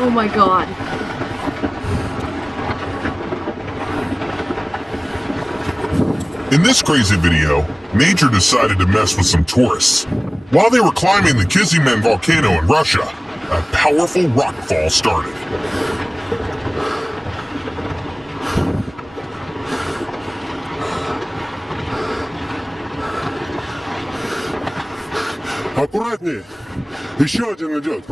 Oh my god. In this crazy video, Nature decided to mess with some tourists. While they were climbing the Kizilmen volcano in Russia, a powerful rockfall started. Аккуратнее! Еще один идет!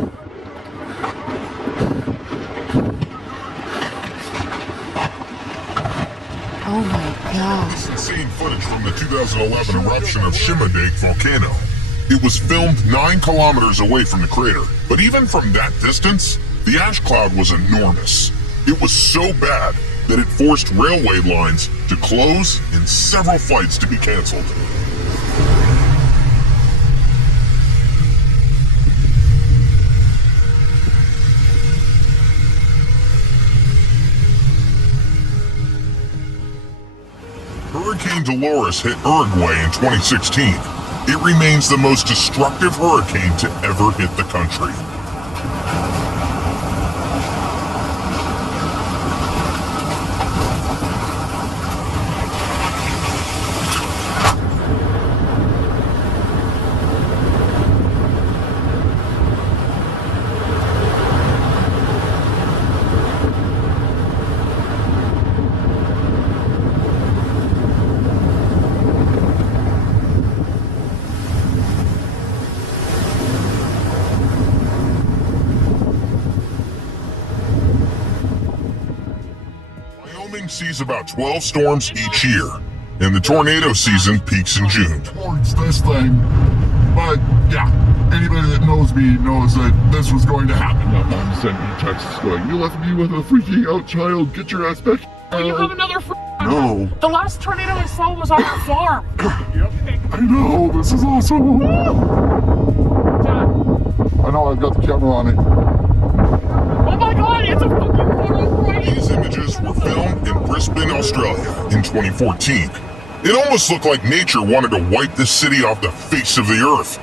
Oh my god. This insane footage from the 2011 eruption of Shimodake volcano. It was filmed 9 kilometers away from the crater, but even from that distance, the ash cloud was enormous. It was so bad that it forced railway lines to close and several flights to be canceled. Hurricane Dolores hit Uruguay in 2016. It remains the most destructive hurricane to ever hit the country. Wyoming sees about 12 storms each year, and the tornado season peaks in June. Towards this thing, but yeah, anybody that knows me knows that this was going to happen. My mom sent me texts going, "You left me with a freaking out child. Get your ass back." You have another No. The last tornado I saw was on your farm. I know, this is awesome. I know, I've got the camera on it. Oh my god, it's a fucking photo right. These images were filmed in Brisbane, Australia in 2014. It almost looked like nature wanted to wipe this city off the face of the earth.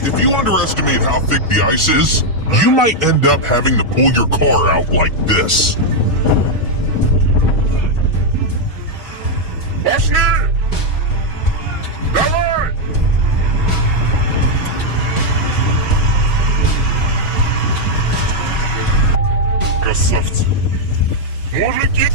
If you underestimate how thick the ice is, you might end up having to pull your car out like this. Пошли! Давай! Красавцы! Мужики!